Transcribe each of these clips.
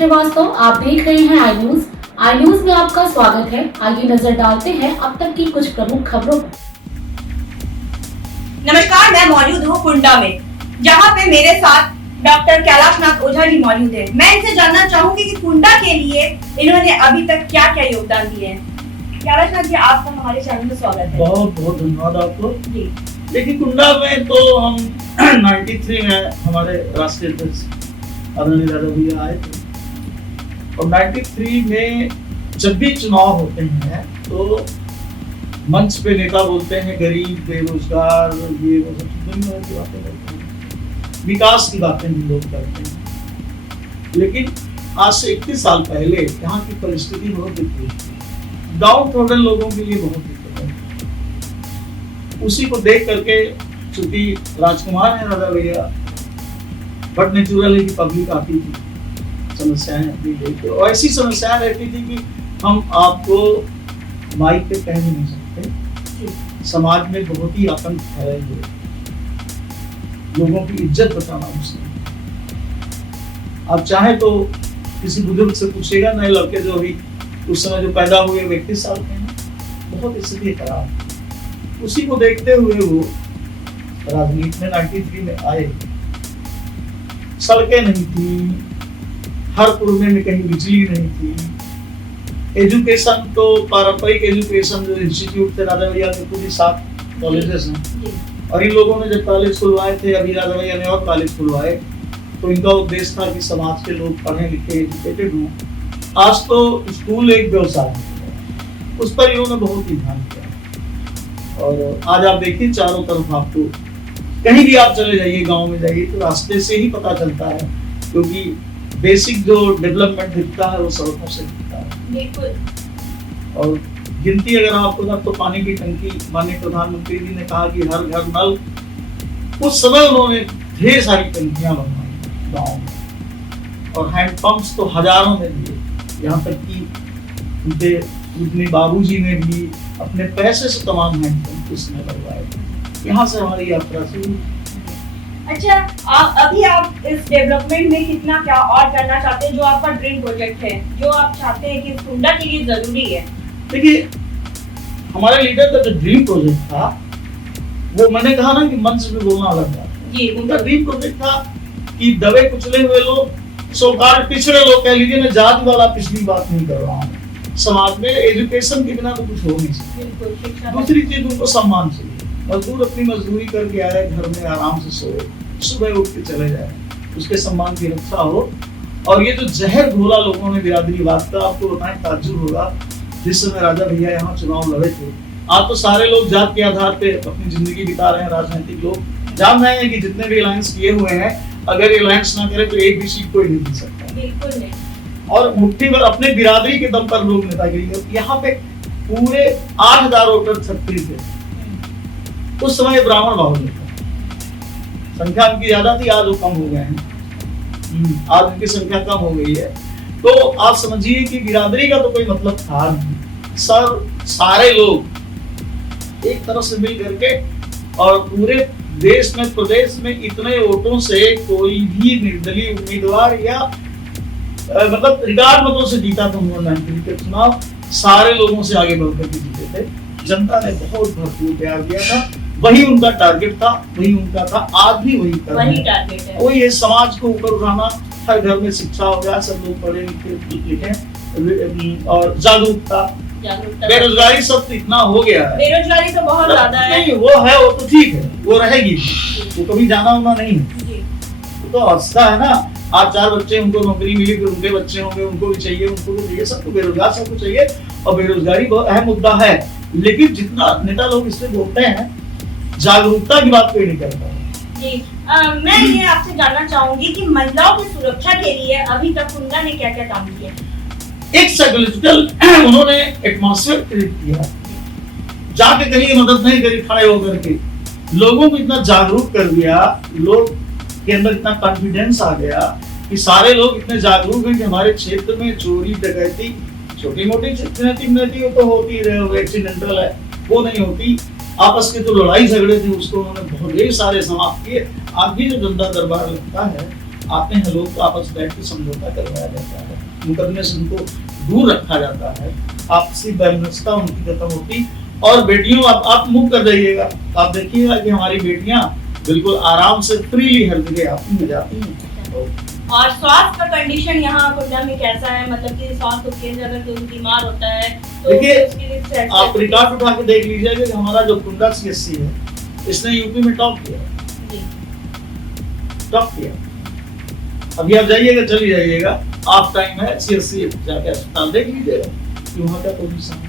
श्रीवास्तव, आप देख रहे हैं आई न्यूज। आई न्यूज में आपका स्वागत है। आइए नजर डालते हैं अब तक की कुछ प्रमुख खबरों पर। नमस्कार, मैं मौजूद हूँ कुंडा में, जहाँ पे मेरे साथ डॉक्टर कैलाशनाथ ओझा जी मौजूद है। मैं इनसे जानना चाहूंगी कि कुंडा के लिए इन्होंने अभी तक क्या क्या योगदान दिए हैं। कैलाशनाथ जी, आपका हमारे चैनल में स्वागत है। बहुत बहुत धन्यवाद आपको। जी, देखिए, कुंडा में तो हम 93 में हमारे राष्ट्रीय अध्यक्ष आदरणीय दादा भैया आए थे, और 93 में जब भी चुनाव होते हैं तो मंच पे नेता बोलते हैं गरीब, बेरोजगार, ये वो सब दुनिया की बातें करते हैं, विकास की बातें भी लोग करते हैं। लेकिन आज से 31 साल पहले यहाँ की परिस्थिति बहुत विपरीत थी। गाँव टोडन लोगों के लिए बहुत दिक्कत है। उसी को देख करके, चूंकि राजकुमार है दादा भैया, बट नेचुरल है कि पब्लिक आती थी, समस्याएं अपनी लेके, और ऐसी समस्याएं रहती थी कि हम आपको माइक पे कह नहीं सकते। समाज में बहुत ही आतंक फैलाए हुए, लोगों की इज्जत बचाना मुश्किल। आप चाहे तो किसी बुजुर्ग से पूछेगा, नए लड़के जो अभी उस समय जो पैदा हुए 31 साल के हैं, बहुत स्थिति खराब। उसी को देखते हुए वो राजनीति में 93 में आए। सड़कें नहीं थी, हर कुरमे में कहीं बिजली नहीं थी। एजुकेशन तो पारंपरिक एजुकेशन जो इंस्टीट्यूट थे राजा भैया के, पूरी 7 कॉलेजेस हैं, और इन लोगों ने जब कॉलेज खुलवाए थे, अभी राजा भैया ने और कॉलेज खुलवाए, तो इनका उद्देश्य था कि समाज के लोग पढ़े लिखे एजुकेटेड हों। आज तो स्कूल एक व्यवसाय है, उस पर इन्होंने बहुत ही ध्यान दिया। और आज आप देखिए चारों तरफ, आपको कहीं भी आप चले जाइए, गांव में जाइए, तो रास्ते से ही पता चलता है, क्योंकि बेसिक जो डेवलपमेंट दिखता है वो सड़कों से दिखता है। बिल्कुल। और गिनती अगर आपको ना, तो पानी की टंकी, माननीय प्रधानमंत्री जी ने कहा कि हर घर नल, उस समय उन्होंने ढेर सारी टंकियां बनवाई गाँव में, और हैंडपंप्स तो हजारों में दिए। यहाँ तक कि उनके उनके बाबूजी ने भी अपने पैसे से तमाम हैंडपंप उसमें लगवाए थे। यहाँ से हमारी यात्रा शुरू। अच्छा, अभी आप इस डेवलपमेंट में कितना क्या और करना चाहते हैं? जो आपका ड्रीम प्रोजेक्ट है, जो आप चाहते हैं कि कुंडा के लिए जरूरी है? देखिए, हमारे लीडर का जो ड्रीम प्रोजेक्ट था, वो मैंने कहा ना कि मंच में बोलना अलग था। जी, उनका ड्रीम प्रोजेक्ट था कि दबे कुचले हुए लोग, सोकाल पिछड़े लोग कह लीजिए, मैं जाति वाला पिछली बात नहीं कर रहा हूँ। समाज में एजुकेशन के बिना तो कुछ हो नहीं सकता। दूसरी चीज, उनको सम्मान चाहिए। मजदूर अपनी मजदूरी करके आए, घर में आराम से सोए, सुबह उठ के चले जाए, उसके सम्मान की रक्षा हो। और ये जो जहर घोला लोगों ने बिरादरीवाद का, आपको बताएं ताज्जुब होगा, जिस समय राजा भैया यहाँ चुनाव लड़े थे, आज तो सारे लोग जात के आधार पे अपनी जिंदगी बिता रहे हैं। राजनीतिक लोग जान रहे हैं कि जितने भी अलायंस किए हुए हैं, अगर अलायंस ना करे तो एक भी सीट कोई नहीं जीत सकता। बिल्कुल नहीं। और मुट्ठी भर अपने बिरादरी के दम पर लोग नेतागिरी। यहाँ पे पूरे 8000 वोटर छत्तीस थे। उस समय ब्राह्मण बाहुल्य था, संख्या उनकी ज्यादा थी, आज वो कम हो गए हैं। आज उनकी संख्या कम हो गई है। तो आप समझिए कि बिरादरी का तो कोई मतलब था नहीं। सारे लोग एक तरफ से मिल करके, और पूरे देश में, प्रदेश में इतने वोटों से कोई भी निर्दलीय उम्मीदवार या मतलब रिकॉर्ड मतों से जीता था 1993 के चुनाव। सारे लोगों से आगे बढ़ करके जीते थे। जनता ने बहुत भरपूर प्यार दिया था। वही उनका टारगेट था, वही उनका था, आज भी वही टारगेट है। वही है, समाज को ऊपर उठाना। हर घर में शिक्षा हो गया, सब लोग पढ़े लिखे, और जागरूकता, बेरोजगारी सब तो इतना हो गया है। बेरोजगारी तो बहुत ज्यादा है। नहीं, वो है, वो तो ठीक है, वो रहेगी, वो कभी जाना होना नहीं है। वो तो अवस्था है ना। आज 4 बच्चे, उनको नौकरी मिली, फिर उनके बच्चे होंगे, उनको भी चाहिए, उनको भी चाहिए, सबको बेरोजगार सबको चाहिए। और बेरोजगारी बहुत अहम मुद्दा है, लेकिन जितना नेता लोग इसमें बोलते हैं, जागरूकता की बात कोई नहीं करता। जी, मैं ये आपसे जानना चाहूंगी कि महिलाओं की सुरक्षा के लिए अभी तक कुंडा ने क्या क्या काम किया? एक साइकोलॉजिकल उन्होंने एटमॉस्फेयर क्रिएट किया, जाके कहीं मदद नहीं करी, खड़े होकर के लोगों को इतना जागरूक कर दिया, लोग के अंदर इतना कॉन्फिडेंस आ गया कि सारे लोग इतने जागरूक हैं कि हमारे क्षेत्र में चोरी डकैती, छोटी मोटी चिन्हती तो होती रहे, एक्सीडेंटल है वो नहीं होती। आपस के जो लड़ाई झगड़े थे उसको उन्होंने बहुत ढेर सारे समाप्त किए। आज भी जो जनता दरबार लगता है, आते हैं लोग तो आपस में बैठ के समझौता करवाया जाता है, मुकदमे से उनको दूर रखा जाता है, आपसी वैमनस्यता उनकी खत्म होती। और बेटियों आप मुंह कर जाइएगा, आप देखिएगा कि हमारी बेटियां बिल्कुल आराम से फ्रीली हर जगह आती हैं जाती हैं। और स्वास्थ्य का कंडीशन यहाँ कुंडा में कैसा है, मतलब कि स्वास्थ्य केंद्र अगर कोई बीमार होता है तो देखिए, उसके लिए आप रिकॉर्ड उठा के देख लीजिएगा कि हमारा जो कुंडा CSC है इसने यूपी में टॉप किया। अभी आप जाइएगा, चली जाइएगा, आप टाइम है CSC जाके अस्पताल देख लीजिएगा कि वहाँ का पोजीशन है।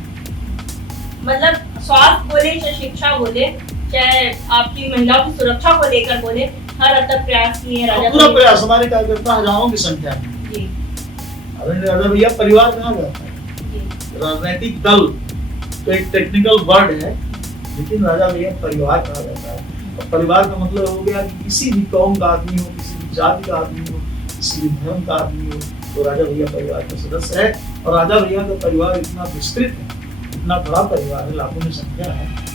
मतलब स्वास्थ्य बोले चाहे शिक्षा बोले चाहे आपकी महिलाओं की सुरक्षा को लेकर बोले, हर हद तक प्रयास किए राजा पूरा प्रयास, हमारे कार्यकर्ता हजारों की संख्या में। जी। राजा भैया परिवार कहाँ जाता है? राजनीतिक दल तो एक टेक्निकल वर्ड है, लेकिन राजा भैया परिवार कहा जाता है। और परिवार का मतलब हो गया कि किसी भी कौम का आदमी हो, किसी भी जाति का आदमी हो, किसी भी धर्म का आदमी हो, तो राजा भैया परिवार का सदस्य है। और राजा भैया का परिवार इतना विस्तृत है, इतना बड़ा परिवार है, लाखों में संख्या है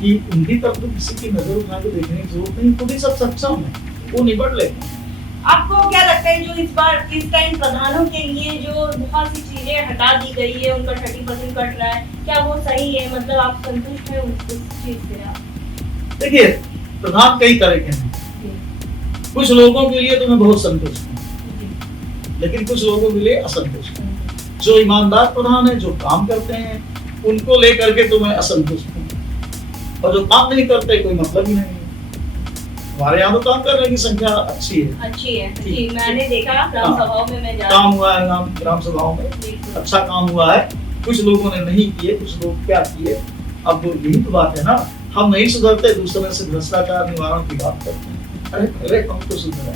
कि उनकी तरफ तो किसी की नजर उठा के देखने की जरूरत नहीं, खुद ही सब सक्षम है, वो निपट लेते हैं। आपको क्या लगता है जो इस बार इस टाइम प्रधानों के लिए जो बहुत सी चीजें हटा दी गई है, उनका 30% कट रहा है, क्या वो सही है? मतलब आप संतुष्ट हैं उस चीज से? आप देखिए, प्रधान कई तरह के हैं, कुछ लोगों के लिए तो मैं बहुत संतुष्ट हूँ, लेकिन कुछ लोगों के लिए असंतुष्ट हूँ। जो ईमानदार प्रधान है, जो काम करते हैं, उनको लेकर के तो मैं असंतुष्ट हूँ, और जो काम नहीं करते कोई मतलब ही नहीं है। हमारे यहाँ तो काम करने की संख्या अच्छी है जी, मैंने देखा ग्राम सभाओं में मैं काम हुआ है, ग्राम सभाओं में अच्छा काम हुआ है। कुछ लोगों ने नहीं किए, कुछ लोग क्या किए, अब यही तो बात है ना, हम नहीं सुधरते, दूसरे से भ्रष्टाचार निवारण की बात करते हैं। अरे हम तो सुधरे।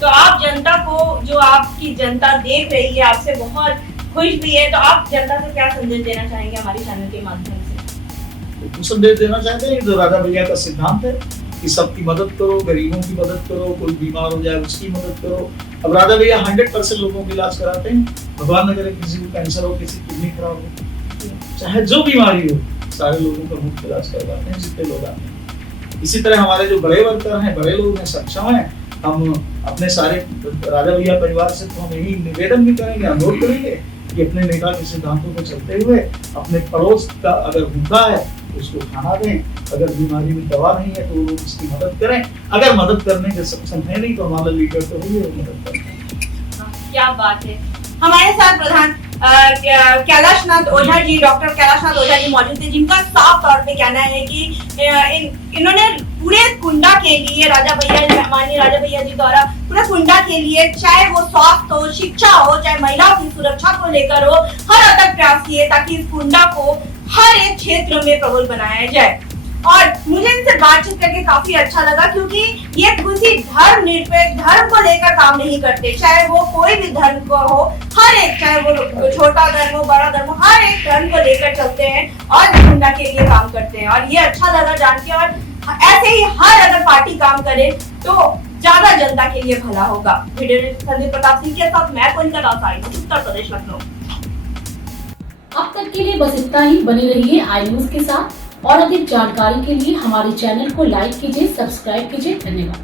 तो आप जनता को, जो आपकी जनता देख रही है, आपसे बहुत खुश भी है, तो आप जनता से क्या संदेश देना चाहेंगे हमारे चैनल के माध्यम से? संदेश देना चाहते हैं जो राजा भैया का सिद्धांत है कि सबकी मदद करो, गरीबों की मदद करो, कोई बीमार हो जाए उसकी मदद करो। अब राजा भैया 100% लोगों का इलाज कराते हैं, भगवान न करे किसी को कैंसर हो, किसी की किडनी खराब हो, चाहे जो बीमारी हो, सारे लोगों का मुफ्त इलाज करवाते हैं जितने लोग आते हैं। इसी तरह हमारे जो बड़े वर्कर हैं, बड़े लोग हैं, सक्षम हैं, हम अपने सारे राजा भैया परिवार से तो हम यही निवेदन भी करेंगे, अनुरोध करेंगे कि अपने नेता के सिद्धांतों को चलते हुए अपने पड़ोस का अगर भूखा है उसको खाना दें, अगर बीमारी में दवा नहीं है तो लोग उसकी मदद करें। अगर मदद करने के सक्षम है नहीं तो हमारा लीडर तो वही है, मदद करते हैं। क्या बात है। हमारे साथ प्रधान कैलाशनाथ ओझा जी, डॉक्टर कैलाशनाथ ओझा जी मौजूद थे, जिनका साफ तौर पे कहना है कि इन्होंने पूरे कुंडा के लिए माननीय राजा भैया जी द्वारा पूरे कुंडा के लिए, चाहे वो स्वास्थ्य हो, शिक्षा हो, चाहे महिलाओं की सुरक्षा को लेकर हो, हर हद तक प्रयास किए ताकि इस कुंडा को हर एक क्षेत्र में प्रबल बनाया जाए। और मुझे इनसे बातचीत करके काफी अच्छा लगा, क्योंकि ये किसी धर्म निरपेक्ष धर्म को लेकर काम नहीं करते, चाहे वो कोई भी धर्म को हो, हर एक, चाहे वो छोटा धर्म हो, बड़ा धर्म हो, हर एक धर्म को लेकर चलते हैं और कुंडा के लिए काम करते हैं। और ये अच्छा लगा जान के, और ऐसे ही हर अगर पार्टी काम करे तो ज्यादा जनता के लिए भला होगा। वीडियो संदीप प्रताप सिंह के साथ मैं कोनिका दास, उत्तर प्रदेश, लखनऊ। अब तक के लिए बस इतना ही। बने रहिए आई न्यूज के साथ और अधिक जानकारी के लिए हमारे चैनल को लाइक कीजिए, सब्सक्राइब कीजिए। धन्यवाद।